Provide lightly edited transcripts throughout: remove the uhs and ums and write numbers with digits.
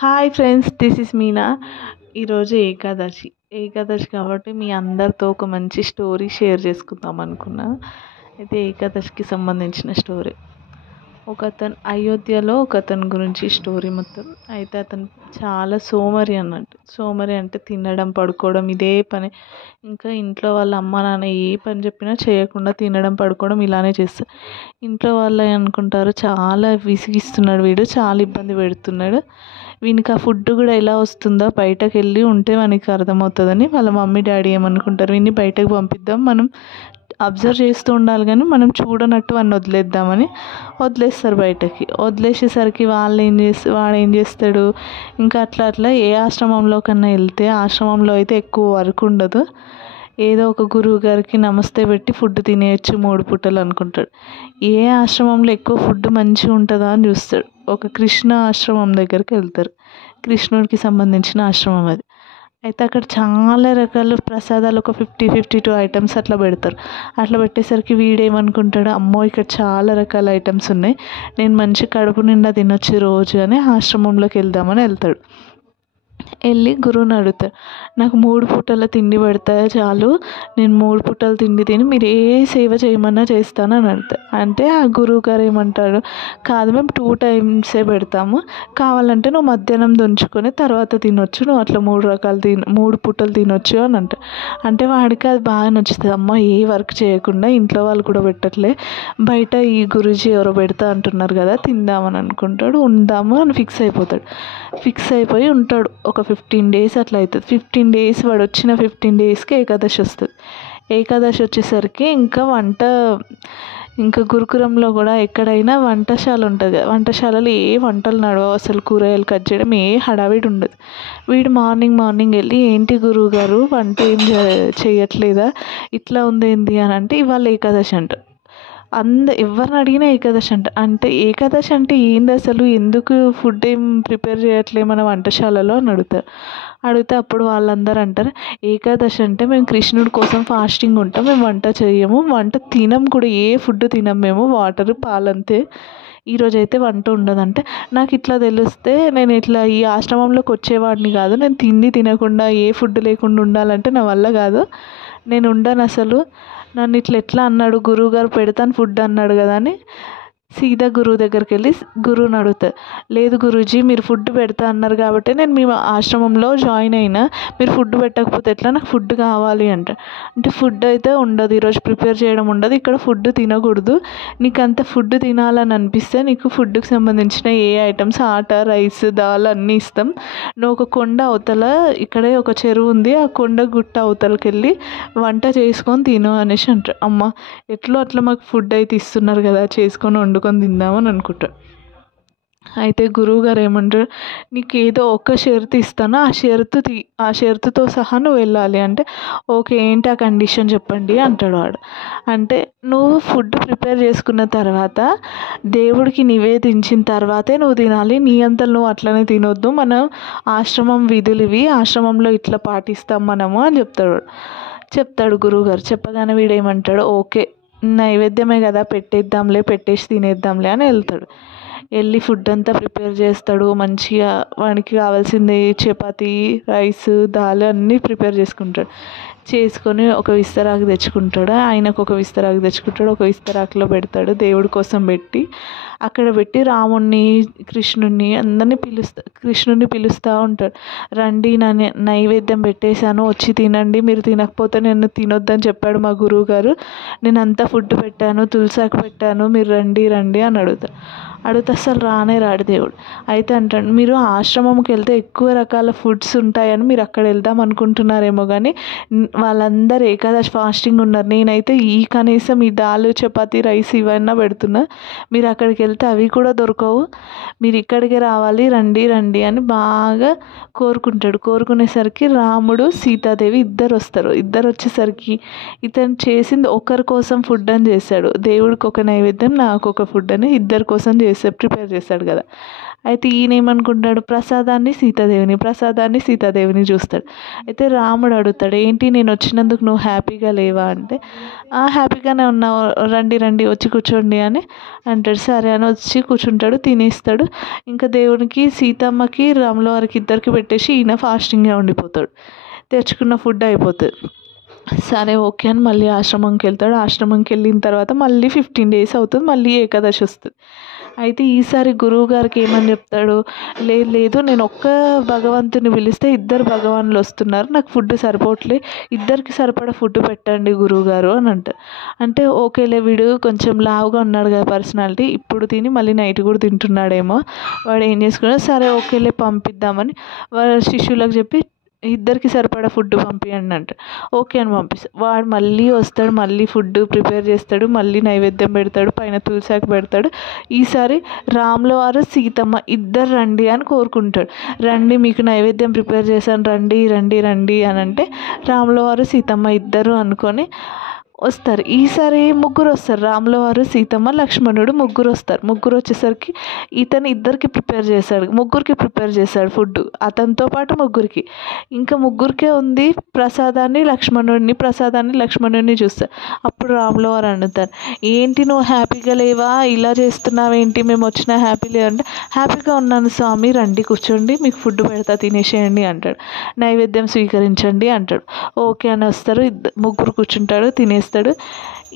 Hi friends, this is Meena. ఈరోజు ఏకాదశి. ఏకాదశి కాబట్టి మీ అందరితో ఒక మంచి స్టోరీ షేర్ చేసుకుందాం అనుకున్నా. అయితే ఏకాదశికి సంబంధించిన స్టోరీ. అయోధ్యలో ఒకతని గురించి స్టోరీ మొత్తం. అయితే అతను చాలా సోమరి అన్నట్టు. సోమరి అంటే తినడం, పడుకోవడం ఇదే పని. ఇంకా ఇంట్లో వాళ్ళ అమ్మ నాన్న ఏ పని చెప్పినా చేయకుండా తినడం, పడుకోవడం ఇలానే చేస్తారు. ఇంట్లో వాళ్ళు అనుకుంటారు చాలా విసిగిస్తున్నాడు వీడు, చాలా ఇబ్బంది పెడుతున్నాడు, వీనికి ఆ ఫుడ్ కూడా ఎలా వస్తుందో బయటకు వెళ్ళి ఉంటే మనకి అర్థమవుతుందని వాళ్ళ మమ్మీ డాడీ ఏమనుకుంటారు, వీడిని బయటకు పంపిద్దాం, మనం అబ్జర్వ్ చేస్తూ ఉండాలి కానీ మనం చూడనట్టు వాడిని వదిలేద్దామని వదిలేస్తారు. బయటకి వదిలేసేసరికి వాడు ఏం చేస్తాడు, ఇంకా అట్లా అట్లా ఏ ఆశ్రమంలో కన్నా వెళ్తే ఆశ్రమంలో అయితే ఎక్కువ వర్క్ ఉండదు, ఏదో ఒక గురువు గారికి నమస్తే పెట్టి ఫుడ్ తినేయచ్చు 3 పూటలు అనుకుంటాడు. ఏ ఆశ్రమంలో ఎక్కువ ఫుడ్ మంచిగా ఉంటుందా అని చూస్తాడు. ఒక కృష్ణ ఆశ్రమం దగ్గరికి వెళ్తారు. కృష్ణుడికి సంబంధించిన ఆశ్రమం అది. అయితే అక్కడ చాలా రకాల ప్రసాదాలు, ఒక 52 ఐటమ్స్ అట్లా పెడతారు. అట్లా పెట్టేసరికి వీడేమనుకుంటాడు, అమ్మో ఇక్కడ చాలా రకాల ఐటమ్స్ ఉన్నాయి, నేను మంచి కడుపు నిండా తినొచ్చు రోజు అని ఆశ్రమంలోకి వెళ్దామని వెళ్తాడు. వెళ్ళి గురువుని అడుగుతాడు, నాకు 3 పూటల తిండి పెడతాయా చాలు, నేను 3 పూటలు తిండి తిని మీరు ఏ సేవ చేయమన్నా చేస్తానని అడుగుతాడు. అంటే ఆ గురువు గారు ఏమంటాడు, కాదు మేము 2 టైమ్సే పెడతాము, కావాలంటే నువ్వు మధ్యాహ్నం దుంచుకొని తర్వాత తినొచ్చు, నువ్వు అట్లా 3 పూటలు తినొచ్చు అని అంటాడు. అంటే వాడికి అది బాగా నచ్చుతుంది. అమ్మ ఏ వర్క్ చేయకుండా ఇంట్లో వాళ్ళు కూడా పెట్టట్లే, బయట ఈ గురూజీ ఎవరో పెడతా అంటున్నారు కదా, తిందామని అనుకుంటాడు. ఉందాము అని ఫిక్స్ అయిపోతాడు. ఫిక్స్ అయిపోయి ఉంటాడు. ఒక 15 డేస్ అట్లా అవుతుంది. 15 డేస్ వాడు వచ్చిన 15 డేస్కి ఏకాదశి వస్తుంది. ఏకాదశి వచ్చేసరికి ఇంకా గురుకులంలో కూడా ఎక్కడైనా వంటశాల ఉంటుంది కదా, వంటశాలలో ఏ వంటలు నడవవు అసలు, కూరగాయలు కట్ చేయడం ఏ హడావిడి ఉండదు. వీడు మార్నింగ్ వెళ్ళి, ఏంటి గురువు గారు వంట ఏం చేయట్లేదా, ఇట్లా ఉంది ఏంది అని అంటే, ఇవాళ ఏకాదశి అంట. ఎవరిని అడిగినా ఏకాదశి అంటే ఏకాదశి అంటే ఏంది అసలు, ఎందుకు ఫుడ్ ఏం ప్రిపేర్ చేయట్లే మన వంటశాలలో అని అడిగితే అప్పుడు వాళ్ళందరూ అంటారు, ఏకాదశి అంటే మేము కృష్ణుడి కోసం ఫాస్టింగ్ ఉంటాం, మేము వంట చేయము, వంట తినం కూడా, ఏ ఫుడ్ తినం మేము, వాటర్ పాలంతే, ఈరోజైతే వంట ఉండదంటే, నాకు ఇట్లా తెలిస్తే నేను ఇట్లా ఈ ఆశ్రమంలోకి వచ్చేవాడిని కాదు, నేను తిండి తినకుండా ఏ ఫుడ్ లేకుండా ఉండాలంటే నా వల్ల కాదు, నేను ఉండను అసలు, నన్ను ఎట్లా అన్నాడు గురువుగారు, పెడతాను ఫుడ్ అన్నాడు కదా అని సీదా గురువు దగ్గరికి వెళ్ళి గురువుని అడుగుతారు. లేదు గురూజీ, మీరు ఫుడ్ పెడతా అన్నారు కాబట్టి నేను మీ ఆశ్రమంలో జాయిన్ అయినా, మీరు ఫుడ్ పెట్టకపోతే ఎట్లా, నాకు ఫుడ్ కావాలి అంటే ఫుడ్ అయితే ఉండదు, ఈరోజు ప్రిపేర్ చేయడం ఉండదు, ఇక్కడ ఫుడ్ తినకూడదు, నీకు అంత ఫుడ్ తినాలని అనిపిస్తే నీకు ఫుడ్కి సంబంధించిన ఏ ఐటమ్స్, ఆట, రైస్, దాల్ అన్నీ ఇస్తాం, నువ్వు ఒక కొండ అవతల, ఇక్కడే ఒక చెరువు ఉంది, ఆ కొండ గుట్ట అవతలకి వెళ్ళి వంట చేసుకొని తిను అనేసి అంటారు. అమ్మ ఎట్లా అట్లా మాకు ఫుడ్ అయితే ఇస్తున్నారు కదా, చేసుకొని వండుకొని తిందామని అనుకుంటాడు. అయితే గురువు గారు ఏమంటారు, నీకు ఏదో ఒక షరతు ఇస్తాను, ఆ షరతుతో సహా నువ్వు వెళ్ళాలి అంటే, ఓకే ఏంటి ఆ కండిషన్ చెప్పండి అంటాడు వాడు. అంటే నువ్వు ఫుడ్ ప్రిపేర్ చేసుకున్న తర్వాత దేవుడికి నివేదించిన తర్వాతే నువ్వు తినాలి, నీ అంతలో నువ్వు అట్లనే తినొద్దు, మనం ఆశ్రమం విధులు ఇవి, ఆశ్రమంలో ఇట్లా పాటిస్తాం మనము అని చెప్తాడు గురువుగారు. చెప్పగానే వీడేమంటాడు, ఓకే నైవేద్యమే కదా, పెట్టేసి తినేద్దాంలే అని వెళ్తాడు. వెళ్ళి ఫుడ్ అంతా ప్రిపేర్ చేస్తాడు. మంచిగా వానికి కావాల్సింది చపాతీ, రైస్, దాల్ అన్నీ ప్రిపేర్ చేసుకొని ఒక విస్తరాకు తెచ్చుకుంటాడు. ఆయనకు ఒక విస్తరాకు తెచ్చుకుంటాడు. ఒక విస్తరాకులో పెడతాడు, దేవుడి కోసం పెట్టి అక్కడ పెట్టి రాముణ్ణి, కృష్ణుణ్ణి అందరినీ కృష్ణుడిని పిలుస్తూ ఉంటాడు. రండి, నైవేద్యం పెట్టేశాను, వచ్చి తినండి, మీరు తినకపోతే నేను తినొద్దని చెప్పాడు మా గురువు గారు, నేను అంతా ఫుడ్ పెట్టాను, తులసాకు పెట్టాను, మీరు రండి అని అడిగితే అసలు రాడు దేవుడు. అయితే అంటాడు, మీరు ఆశ్రమంకి వెళ్తే ఎక్కువ రకాల ఫుడ్స్ ఉంటాయని మీరు అక్కడ వెళ్దాం అనుకుంటున్నారేమో, కానీ వాళ్ళందరూ ఏకాదశి ఫాస్టింగ్ ఉన్నారు, నేనైతే కనీసం ఈ దాల్, చపాతీ, రైస్ ఇవన్నా పెడుతున్నా, మీరు అక్కడికి వెళ్తే అవి కూడా దొరకవు, మీరు ఇక్కడికే రావాలి, రండి అని బాగా కోరుకునేసరికి రాముడు, సీతాదేవి ఇద్దరు వస్తారు. ఇద్దరు వచ్చేసరికి ఇతను చేసింది ఒకరి కోసం ఫుడ్ అని చేశాడు, దేవుడికి ఒక నైవేద్యం, నాకు ఒక ఫుడ్ అని ఇద్దరి కోసం ప్రిపేర్ చేస్తాడు కదా. అయితే ఈయన ఏమనుకుంటాడు, ప్రసాదాన్ని సీతాదేవిని చూస్తాడు. అయితే రాముడు అడుగుతాడు, ఏంటి నేను వచ్చినందుకు నువ్వు హ్యాపీగా లేవా అంటే, హ్యాపీగానే ఉన్నావు, రండి వచ్చి కూర్చోండి అని అంటాడు. సరే అని వచ్చి కూర్చుంటాడు, తినేస్తాడు. ఇంకా దేవునికి, సీతమ్మకి, రాముల వారికి ఇద్దరికి పెట్టేసి ఈయన ఫాస్టింగ్గా ఉండిపోతాడు. తెచ్చుకున్న ఫుడ్ అయిపోతుంది. సరే ఓకే అని మళ్ళీ ఆశ్రమంకి వెళ్తాడు. ఆశ్రమంకి వెళ్ళిన తర్వాత మళ్ళీ 15 days అవుతుంది, మళ్ళీ ఏకాదశి వస్తుంది. అయితే ఈసారి గురువు గారికి ఏమని చెప్తాడు, లేదు నేను ఒక్క భగవంతుని పిలిస్తే 2 భగవాన్లు వస్తున్నారు, నాకు ఫుడ్ సరిపోవట్లే, 2కి సరిపడా ఫుడ్ పెట్టండి గురువుగారు అని అంటారు. అంటే ఓకేలే, వీడు కొంచెం లావుగా ఉన్నాడు కదా పర్సనాలిటీ, ఇప్పుడు తిని మళ్ళీ నైట్ కూడా తింటున్నాడేమో, వాడు ఏం చేసుకున్నాడు, సరే ఓకేలే పంపిద్దామని వాళ్ళ శిష్యులకు చెప్పి 2కి సరిపడా ఫుడ్ పంపించండి అంట. ఓకే అని పంపిస్తాడు. వాడు మళ్ళీ వస్తాడు, మళ్ళీ ఫుడ్ ప్రిపేర్ చేస్తాడు, మళ్ళీ నైవేద్యం పెడతాడు, పైన తులసాకు పెడతాడు. ఈసారి రాముల వారు, సీతమ్మ 2 రండి అని కోరుకుంటాడు. రండి మీకు నైవేద్యం ప్రిపేర్ చేశాను, రండి అని అంటే రాముల వారు, సీతమ్మ 2 అనుకొని వస్తారు. ఈసారి 3 వస్తారు, రాముల వారు, సీతమ్మ, లక్ష్మణుడు 3 వస్తారు. 3 వచ్చేసరికి ఇతను 2కి ప్రిపేర్ చేశాడు, 3కి ప్రిపేర్ చేశాడు ఫుడ్, అతనితో పాటు 3కి. ఇంకా 3కే ఉంది. ప్రసాదాన్ని లక్ష్మణుడిని చూస్తారు. అప్పుడు రాముల వారు అడుగుతారు, ఏంటి నువ్వు హ్యాపీగా లేవా, ఇలా చేస్తున్నావేంటి, మేము వచ్చిన హ్యాపీ లేదంటే, హ్యాపీగా ఉన్నాను స్వామి, రండి కూర్చోండి, మీకు ఫుడ్ పెడతా తినేసేయండి అంటాడు. నైవేద్యం స్వీకరించండి అంటాడు. ఓకే అని వస్తారు. 3 కూర్చుంటాడు, తినేస్తాడు.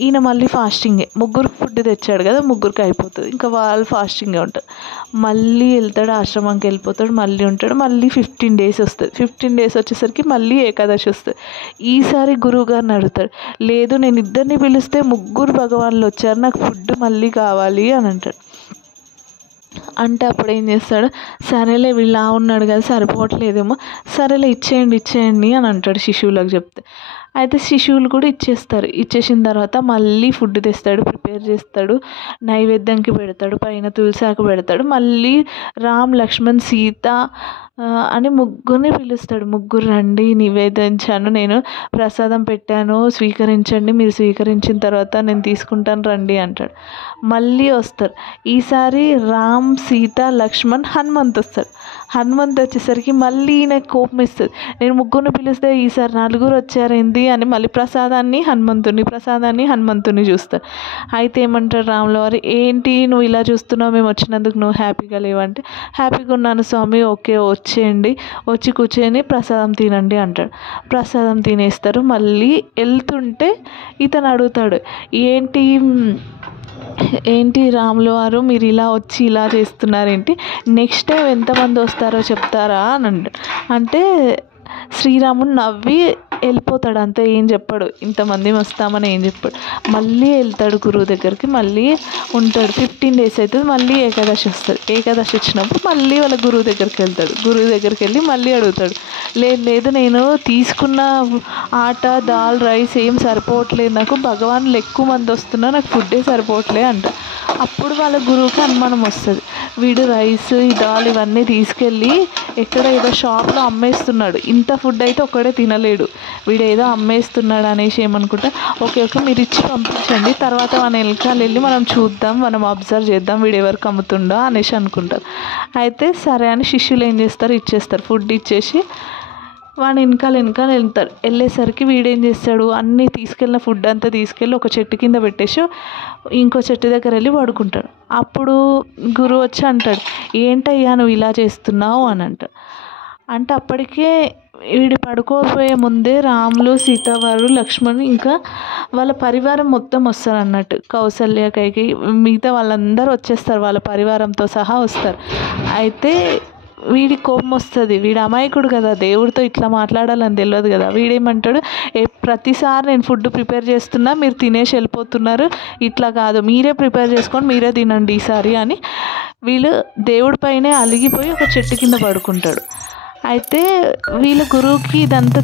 ఈయన మళ్ళీ ఫాస్టింగే, 3కి ఫుడ్ తెచ్చాడు కదా, 3కి అయిపోతుంది. ఇంకా వాళ్ళు ఫాస్టింగే ఉంటారు. మళ్ళీ వెళ్తాడు, ఆశ్రమంకి వెళ్ళిపోతాడు, మళ్ళీ ఉంటాడు. మళ్ళీ 15 days వస్తుంది. 15 days వచ్చేసరికి మళ్ళీ ఏకాదశి వస్తుంది. ఈసారి గురువు గారిని అడుగుతాడు, లేదు నేను 2ని పిలిస్తే 3 భగవాన్లు వచ్చారు, నాకు ఫుడ్ మళ్ళీ కావాలి అని అంటాడు. అంటే అప్పుడు ఏం చేస్తాడు, సరేలే వీళ్ళ ఉన్నాడు కదా సరిపోవట్లేదేమో, సరేలే ఇచ్చేయండి అని అంటాడు శిశువులకు చెప్తే. అయితే శిశువులు కూడా ఇచ్చేస్తారు. ఇచ్చేసిన తర్వాత మళ్ళీ ఫుడ్ తెస్తాడు, ప్రిపేర్ చేస్తాడు, నైవేద్యంకి పెడతాడు, పైన తులసాకు పెడతాడు. మళ్ళీ రామ్, లక్ష్మణ్, సీత అని 3ని పిలుస్తాడు. 3 రండి, నివేదించాను, నేను ప్రసాదం పెట్టాను, స్వీకరించండి, మీరు స్వీకరించిన తర్వాత నేను తీసుకుంటాను రండి అంటాడు. మళ్ళీ వస్తారు. ఈసారి రామ్, సీత, లక్ష్మణ్, హనుమంత్ వస్తాడు. హనుమంత్ వచ్చేసరికి మళ్ళీ ఈయన కోపం ఇస్తుంది, నేను 3ని పిలిస్తే ఈసారి 4 వచ్చారేంది అని మళ్ళీ ప్రసాదాన్ని హనుమంతుని చూస్తారు. అయితే ఏమంటారు రాముల వారు, ఏంటి నువ్వు ఇలా చూస్తున్నావు, మేము వచ్చినందుకు నువ్వు హ్యాపీగా లేవంటే, హ్యాపీగా ఉన్నాను స్వామి, ఓకే వచ్చేయండి, వచ్చి కూర్చొని ప్రసాదం తినండి అంటాడు. ప్రసాదం తినేస్తారు. మళ్ళీ వెళ్తుంటే ఇతను అడుగుతాడు, ఏంటి రాముల వారు మీరు ఇలా వచ్చి ఇలా చేస్తున్నారేంటి, నెక్స్ట్ టైం ఎంతమంది వస్తారో చెప్తారా అని అంటే శ్రీరాముడు నవ్వి వెళ్ళిపోతాడు, అంతే, ఏం చెప్పాడు, ఇంతమంది వస్తామని ఏం చెప్పాడు. మళ్ళీ వెళ్తాడు గురువు దగ్గరికి, మళ్ళీ ఉంటాడు. 15 days అవుతుంది, మళ్ళీ ఏకాదశి వస్తుంది. ఏకాదశి వచ్చినప్పుడు మళ్ళీ వాళ్ళ గురువు దగ్గరికి వెళ్తాడు. గురువు దగ్గరికి వెళ్ళి మళ్ళీ అడుగుతాడు, లేదు నేను తీసుకున్న ఆట, దాల్, రైస్ ఏం సరిపోవట్లేదు, నాకు భగవాన్లు ఎక్కువ మంది వస్తున్నారు, నాకు ఫుడ్డే సరిపోవట్లే అంట. అప్పుడు వాళ్ళ గురువుకి అనుమానం వస్తుంది, వీడు రైస్, ఈ దాల్ ఇవన్నీ తీసుకెళ్ళి ఎక్కడ ఏదో షాప్లో అమ్మేస్తున్నాడు, ఇంత ఫుడ్ అయితే ఒక్కడే తినలేడు, వీడు ఏదో అమ్మేస్తున్నాడు అనేసి ఏమనుకుంటా, ఓకే మీరు ఇచ్చి పంపించండి, తర్వాత మన వెనకాల వెళ్ళి మనం చూద్దాం, మనం అబ్జర్వ్ చేద్దాం వీడు ఎవరికి అమ్ముతుండో అనేసి అనుకుంటారు. అయితే సరే అని శిష్యులు ఏం చేస్తారు, ఇచ్చేస్తారు, ఫుడ్ ఇచ్చేసి వాడు వెనకాల వెళ్తాడు. వెళ్ళేసరికి వీడేం చేస్తాడు, అన్నీ తీసుకెళ్ళిన ఫుడ్ అంతా తీసుకెళ్ళి ఒక చెట్టు కింద పెట్టేసి ఇంకో చెట్టు దగ్గర వెళ్ళి పడుకుంటాడు. అప్పుడు గురువు వచ్చి అంటాడు, ఏంటయ్యా నువ్వు ఇలా చేస్తున్నావు అని అంటాడు. అంటే అప్పటికే వీడు పడుకోపోయే ముందే రాములు, సీత వారు, లక్ష్మణుడు ఇంకా వాళ్ళ పరివారం మొత్తం వస్తారు అన్నట్టు. కౌసల్య, కైకేయి, మిగతా వాళ్ళందరూ వచ్చేస్తారు, వాళ్ళ పరివారంతో సహా వస్తారు. అయితే వీడి కోపం వస్తుంది, వీడు అమాయకుడు కదా, దేవుడితో ఇట్లా మాట్లాడాలని తెలియదు కదా. వీడేమంటాడు, ప్రతిసారి నేను ఫుడ్ ప్రిపేర్ చేస్తున్నా, మీరు తినేసి వెళ్ళిపోతున్నారు, ఇట్లా కాదు, మీరే ప్రిపేర్ చేసుకొని మీరే తినండి ఈసారి అని వీళ్ళు దేవుడి పైనే అలిగిపోయి ఒక చెట్టు కింద పడుకుంటాడు. అయితే వీళ్ళ గురువుకి ఇదంతా